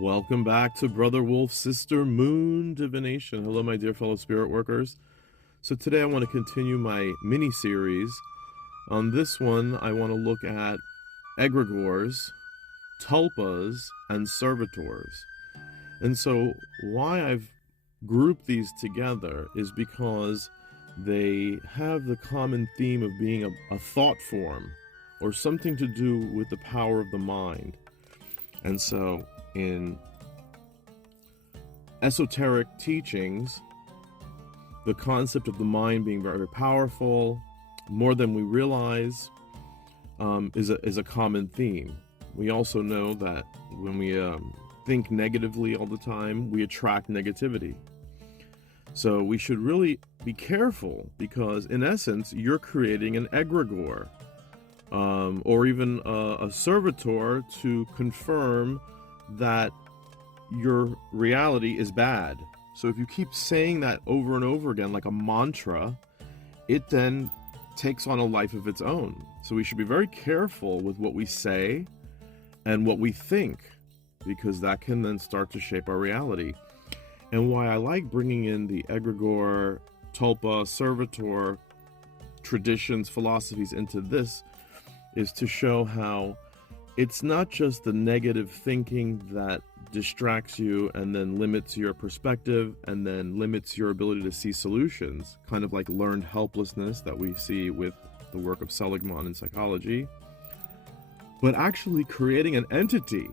Welcome back to Brother Wolf, Sister Moon Divination. Hello, my dear fellow spirit workers. So today I want to continue my mini-series. On this one, I want to look at Egregores, Tulpas and Servitors. And so why I've grouped these together is because they have the common theme of being a thought form or something to do with the power of the mind. And so in esoteric teachings, the concept of the mind being very, very powerful, more than we realize, is a common theme. We also know that when we think negatively all the time, we attract negativity. So we should really be careful because, in essence, you're creating an egregore or even a servitor to confirm that your reality is bad. So if you keep saying that over and over again like a mantra, it then takes on a life of its own. So we should be very careful with what we say and what we think, because that can then start to shape our reality. And why I like bringing in the egregore, tulpa, servitor traditions, philosophies into this is to show how it's not just the negative thinking that distracts you and then limits your perspective and then limits your ability to see solutions, kind of like learned helplessness that we see with the work of Seligman in psychology, but actually creating an entity.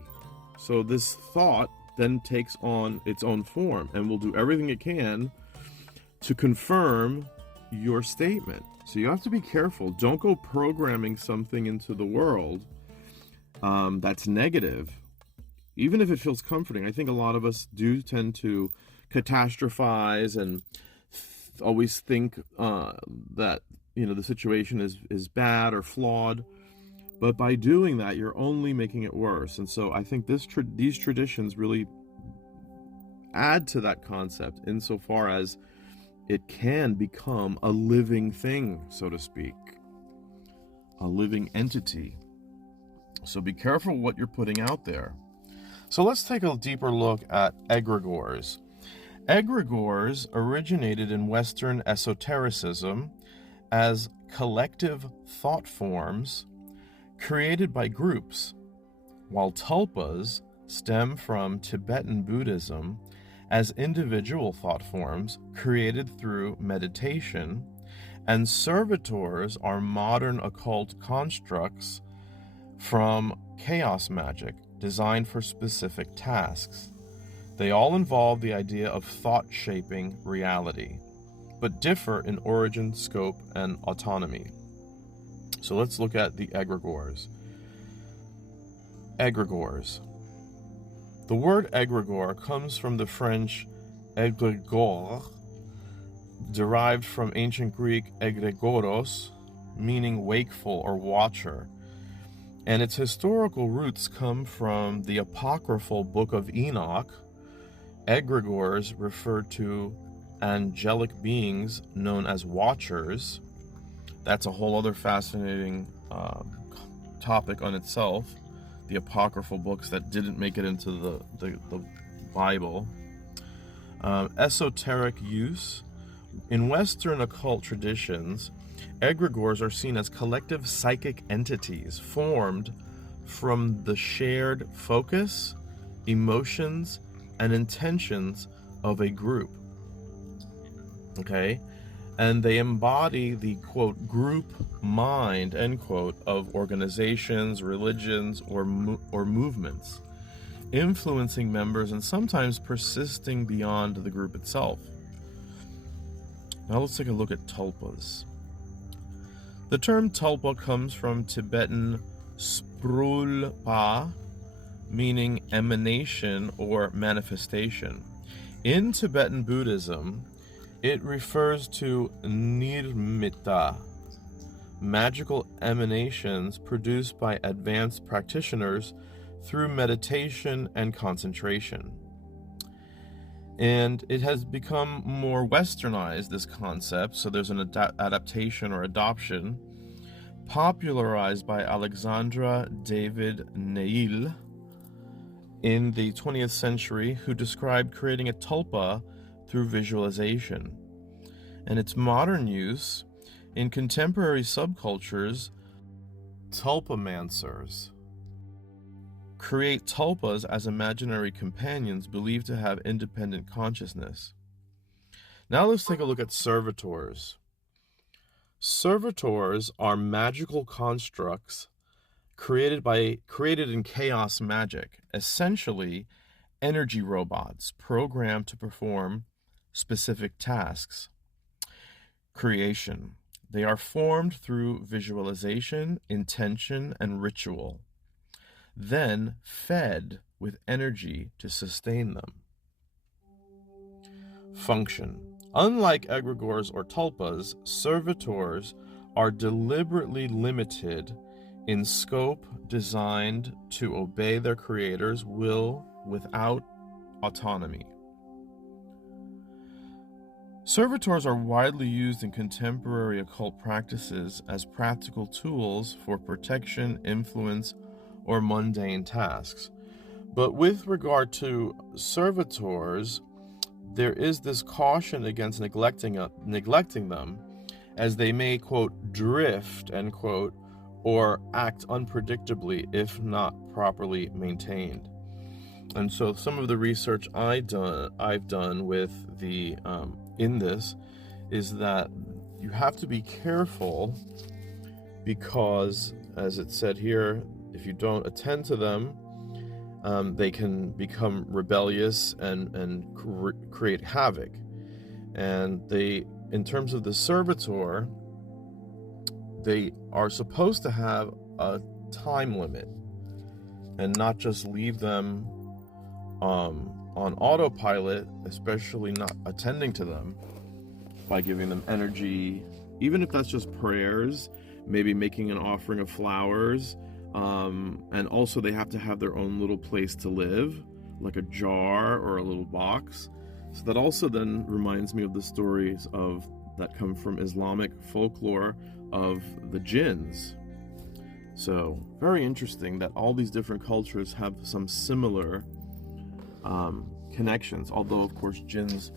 So this thought then takes on its own form and will do everything it can to confirm your statement. So you have to be careful. Don't go programming something into the world that's negative, even if it feels comforting. I think a lot of us do tend to catastrophize and always think that the situation is bad or flawed. But by doing that, you're only making it worse. And so I think these traditions really add to that concept insofar as it can become a living thing, so to speak, a living entity. So be careful what you're putting out there. So let's take a deeper look at egregores. Egregores originated in Western esotericism as collective thought forms created by groups, while tulpas stem from Tibetan Buddhism as individual thought forms created through meditation, and servitors are modern occult constructs from chaos magic designed for specific tasks. They all involve the idea of thought shaping reality, but differ in origin, scope, and autonomy. So let's look at the egregores. Egregores. The word egregore comes from the French egregore, derived from ancient Greek egregoros, meaning wakeful or watcher, and its historical roots come from the apocryphal Book of Enoch. Egregores referred to angelic beings known as watchers. That's a whole other fascinating topic on itself, the apocryphal books that didn't make it into the Bible. Esoteric use. In Western occult traditions, egregores are seen as collective psychic entities formed from the shared focus, emotions, and intentions of a group. Okay? And they embody the, quote, group mind, end quote, of organizations, religions, or movements, influencing members and sometimes persisting beyond the group itself. Now let's take a look at tulpas. The term tulpa comes from Tibetan sprulpa, meaning emanation or manifestation. In Tibetan Buddhism, it refers to nirmita, magical emanations produced by advanced practitioners through meditation and concentration. And it has become more westernized, this concept, so there's an adaptation or adoption, popularized by Alexandra David Neil in the 20th century who described creating a tulpa through visualization. And its modern use in contemporary subcultures, tulpamancers create tulpas as imaginary companions believed to have independent consciousness. Now let's take a look at servitors. Servitors are magical constructs created in chaos magic, essentially energy robots programmed to perform specific tasks. Creation. They are formed through visualization, intention, and ritual, then fed with energy to sustain them. Function. Unlike egregores or tulpas, servitors are deliberately limited in scope, designed to obey their creator's will without autonomy. Servitors are widely used in contemporary occult practices as practical tools for protection, influence, or mundane tasks. But with regard to servitors, there is this caution against neglecting them, as they may, quote, drift, end quote, or act unpredictably if not properly maintained. And so some of the research I've done with the in this is that you have to be careful, because, as it said here, if you don't attend to them, they can become rebellious and create havoc. And in terms of the servitor, they are supposed to have a time limit and not just leave them on autopilot, especially not attending to them by giving them energy, even if that's just prayers, maybe making an offering of flowers. And also they have to have their own little place to live, like a jar or a little box. So that also then reminds me of the stories that come from Islamic folklore of the jinns. So very interesting that all these different cultures have some similar connections, although of course jinns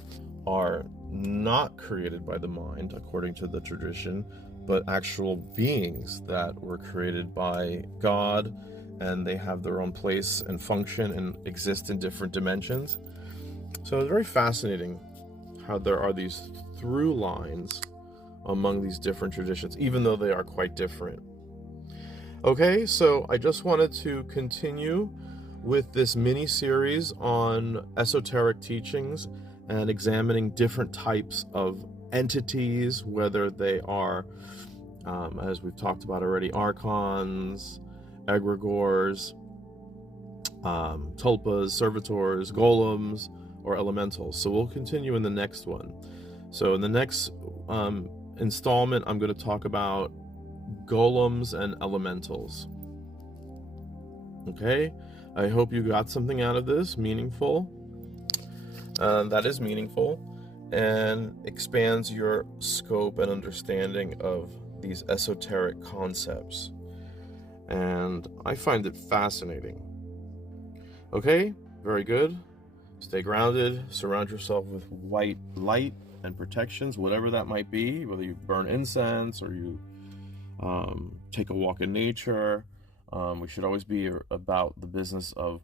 are not created by the mind according to the tradition, but actual beings that were created by God, and they have their own place and function and exist in different dimensions. So it's very fascinating how there are these through lines among these different traditions, even though they are quite different. Okay, so I just wanted to continue with this mini-series on esoteric teachings and examining different types of entities, whether they are, as we've talked about already, archons, egregores, tulpas, servitors, golems, or elementals. So we'll continue in the next one. So in the next installment, I'm going to talk about golems and elementals. Okay, I hope you got something out of this meaningful. That is meaningful and expands your scope and understanding of these esoteric concepts. And I find it fascinating. Okay, very good. Stay grounded, surround yourself with white light and protections, whatever that might be, whether you burn incense or you take a walk in nature. We should always be about the business of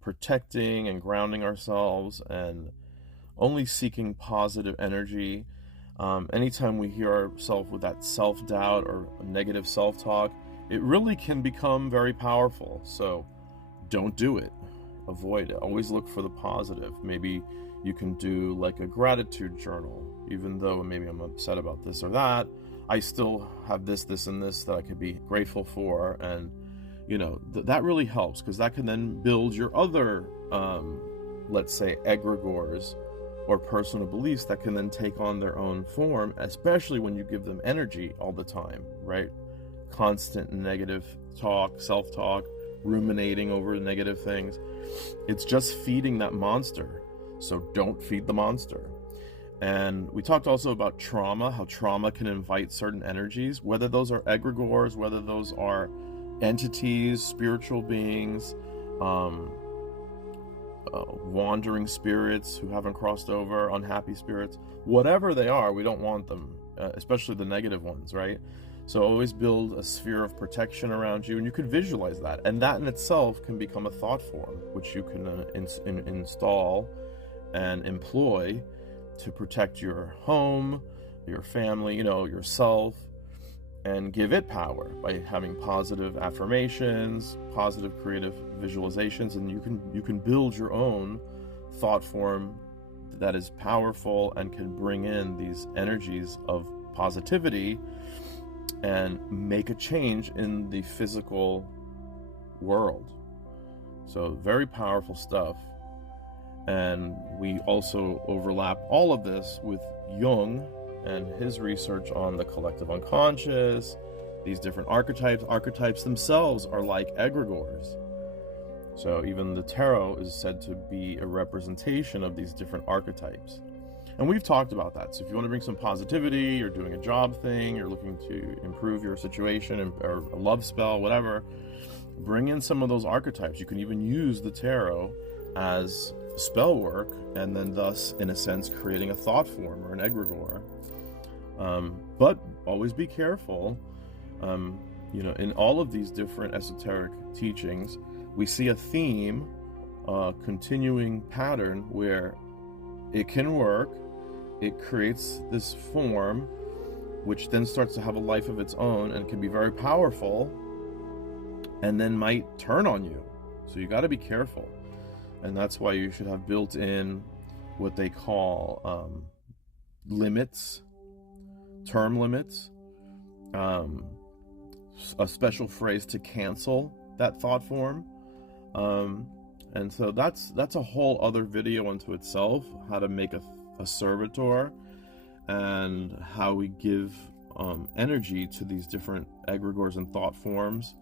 protecting and grounding ourselves and only seeking positive energy. Anytime we hear ourselves with that self-doubt or negative self-talk, it really can become very powerful. So don't do it. Avoid it. Always look for the positive. Maybe you can do like a gratitude journal. Even though maybe I'm upset about this or that, I still have this, and this that I could be grateful for. And, you know, that really helps, because that can then build your other, let's say, egregores or personal beliefs that can then take on their own form, especially when you give them energy all the time, right? Constant negative talk, self-talk, ruminating over negative things. It's just feeding that monster. So don't feed the monster. And we talked also about trauma, how trauma can invite certain energies, whether those are egregores, whether those are entities, spiritual beings, wandering spirits who haven't crossed over, unhappy spirits, whatever they are, we don't want them, especially the negative ones, right? So always build a sphere of protection around you, and you could visualize that. And that in itself can become a thought form, which you can install and employ to protect your home, your family, yourself, and give it power by having positive affirmations, positive creative visualizations, and you can build your own thought form that is powerful and can bring in these energies of positivity and make a change in the physical world. So very powerful stuff. And we also overlap all of this with Jung and his research on the collective unconscious, these different archetypes. Archetypes themselves are like egregores. So even the tarot is said to be a representation of these different archetypes. And we've talked about that. So if you want to bring some positivity, you're doing a job thing, you're looking to improve your situation, or a love spell, whatever, bring in some of those archetypes. You can even use the tarot as spell work, and then thus, in a sense, creating a thought form or an egregore. But always be careful. In all of these different esoteric teachings, we see a theme, a continuing pattern where it can work. It creates this form, which then starts to have a life of its own and can be very powerful, and then might turn on you. So you got to be careful. And that's why you should have built in what they call limits, term limits, a special phrase to cancel that thought form. And so that's a whole other video unto itself, how to make a servitor and how we give energy to these different egregores and thought forms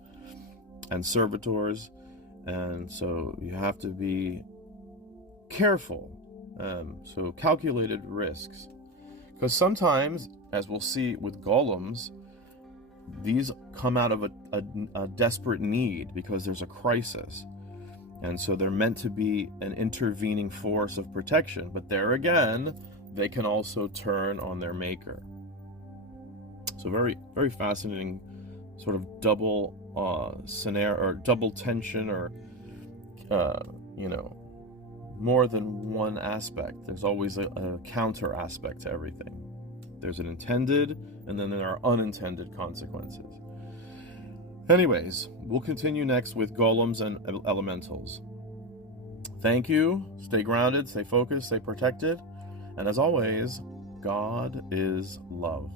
and servitors. And so you have to be careful. So calculated risks. Because sometimes, as we'll see with golems, these come out of a desperate need because there's a crisis. And so they're meant to be an intervening force of protection. But there again, they can also turn on their maker. So very, very fascinating sort of double scenario, or double tension, or, more than one aspect. There's always a counter aspect to everything. There's an intended, and then there are unintended consequences. Anyways, we'll continue next with golems and elementals. Thank you. Stay grounded, stay focused, stay protected. And as always, God is love.